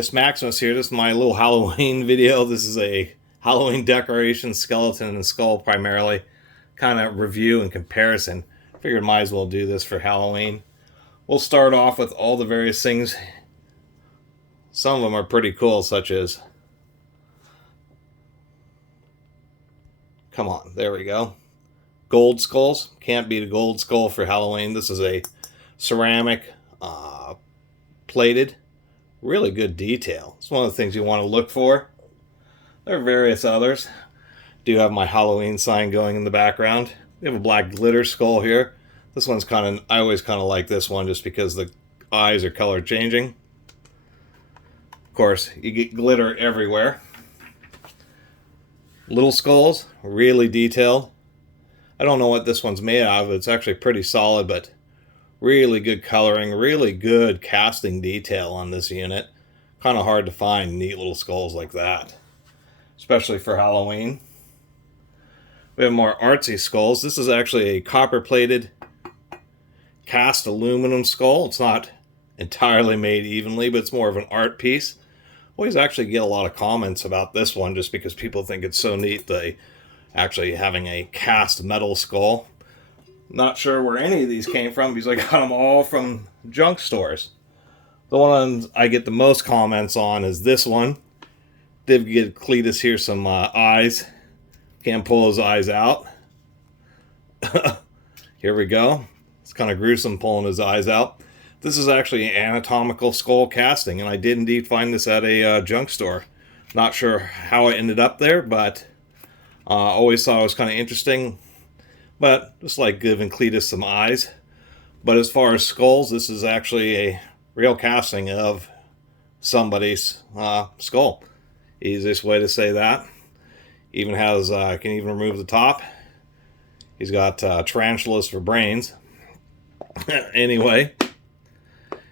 Catus Maximus here. This is my little Halloween video. This is a Halloween decoration, skeleton and skull primarily, kind of review and comparison. Figured might as well do this for Halloween. We'll start off with all the various things. Some of them are pretty cool, such as, come on, there we go. Gold skulls. Can't beat a gold skull for Halloween. This is a ceramic, plated. Really good detail. It's one of the things you want to look for. There are various others. Do have my Halloween sign going in the background. We have a black glitter skull here. This one's kind of, I always kind of like this one just because the eyes are color changing. Of course, you get glitter everywhere. Little skulls, really detailed. I don't know what this one's made out of. It's actually pretty solid, but really good coloring, really good casting detail on this unit. Kind of hard to find neat little skulls like that, especially for Halloween. We have more artsy skulls. This is actually a copper-plated cast aluminum skull. It's not entirely made evenly, but it's more of an art piece. Always actually get a lot of comments about this one just because people think it's so neat, they actually having a cast metal skull. Not sure where any of these came from because I got them all from junk stores. The one I get the most comments on is this one. Did get Catus here some eyes. Can't pull his eyes out. Here we go. It's kind of gruesome pulling his eyes out. This is actually an anatomical skull casting, and I did indeed find this at a junk store. Not sure how it ended up there, but always thought it was kind of interesting. But just like giving Catus some eyes. But as far as skulls, this is actually a real casting of somebody's skull. Easiest way to say that. Even has, can even remove the top. He's got tarantulas for brains. Anyway.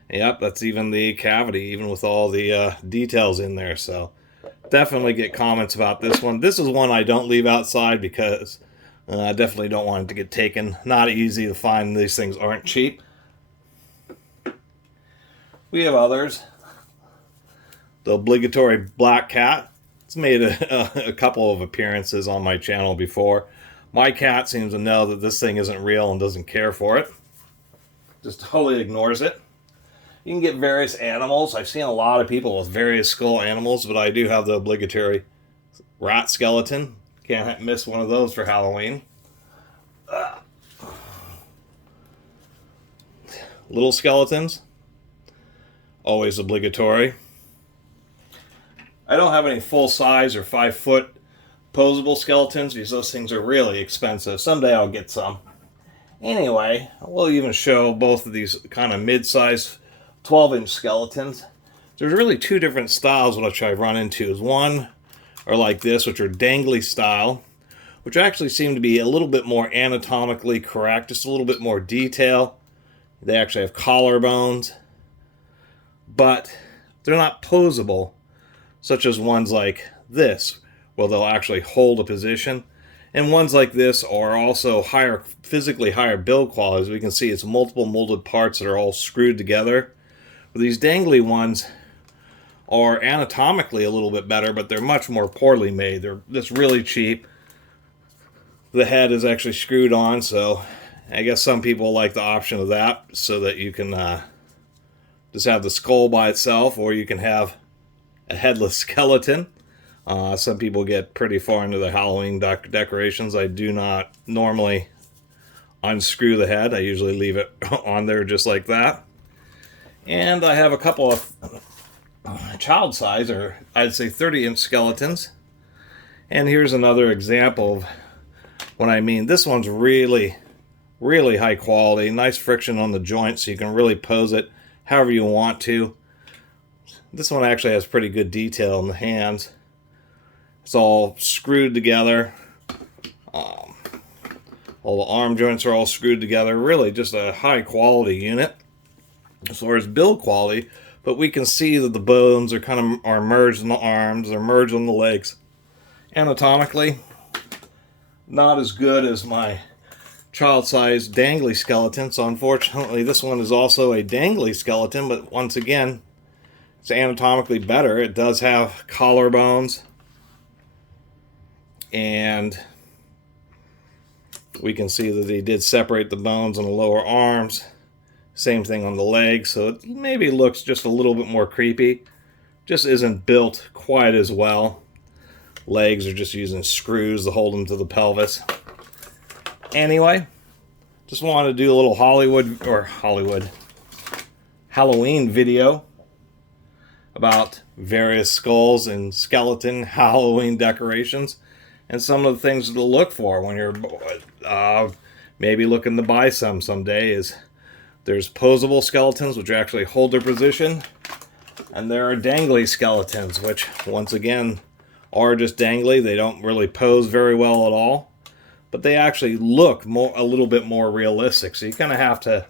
Yep, that's even the cavity, even with all the details in there. So definitely get comments about this one. This is one I don't leave outside because I definitely don't want it to get taken. Not easy to find. These things aren't cheap. We have others. The obligatory black cat. It's made a couple of appearances on my channel before. My cat seems to know that this thing isn't real and doesn't care for it. Just totally ignores it. You can get various animals. I've seen a lot of people with various skull animals, but I do have the obligatory rat skeleton. Can't miss one of those for Halloween. Little skeletons. Always obligatory. I don't have any full-size or 5-foot posable skeletons because those things are really expensive. Someday I'll get some. Anyway, we'll even show both of these kind of mid-size 12-inch skeletons. There's really two different styles which I run into. One are like this, which are dangly style, which actually seem to be a little bit more anatomically correct, just a little bit more detail. They actually have collarbones, but they're not posable, such as ones like this, where they'll actually hold a position. And ones like this are also higher, physically higher build quality. As we can see, it's multiple molded parts that are all screwed together. But these dangly ones are anatomically a little bit better, but they're much more poorly made. They're just really cheap. The head is actually screwed on, so I guess some people like the option of that so that you can just have the skull by itself, or you can have a headless skeleton. Some people get pretty far into the Halloween decorations. I do not normally unscrew the head. I usually leave it on there just like that. And I have a couple of child size, or I'd say 30-inch skeletons. And here's another example of what I mean. This one's really, really high quality. Nice friction on the joint so you can really pose it however you want to. This one actually has pretty good detail in the hands. It's all screwed together. All the arm joints are all screwed together. Really just a high quality unit as far as build quality. But we can see that the bones are merged in the arms. They're merged on the legs. Anatomically, not as good as my child-sized dangly skeleton. So unfortunately, this one is also a dangly skeleton. But once again, it's anatomically better. It does have collarbones, and we can see that they did separate the bones on the lower arms. Same thing on the legs, so it maybe looks just a little bit more creepy. Just isn't built quite as well. Legs are just using screws to hold them to the pelvis. Anyway, just wanted to do a little Halloween video about various skulls and skeleton Halloween decorations, and some of the things to look for when you're maybe looking to buy some someday. Is there's posable skeletons, which actually hold their position, and there are dangly skeletons, which once again are just dangly. They don't really pose very well at all, but they actually look a little bit more realistic. So you kind of have to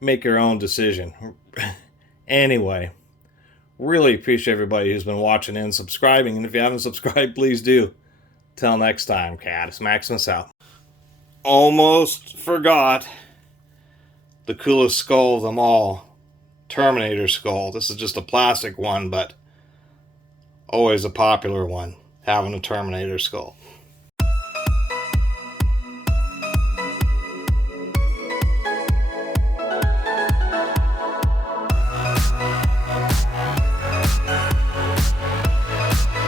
make your own decision. Anyway, really appreciate everybody who's been watching and subscribing. And if you haven't subscribed, please do. Till next time, Catus, Maximus out. Almost forgot the coolest skull of them all. Terminator skull. This is just a plastic one, but always a popular one, having a Terminator skull.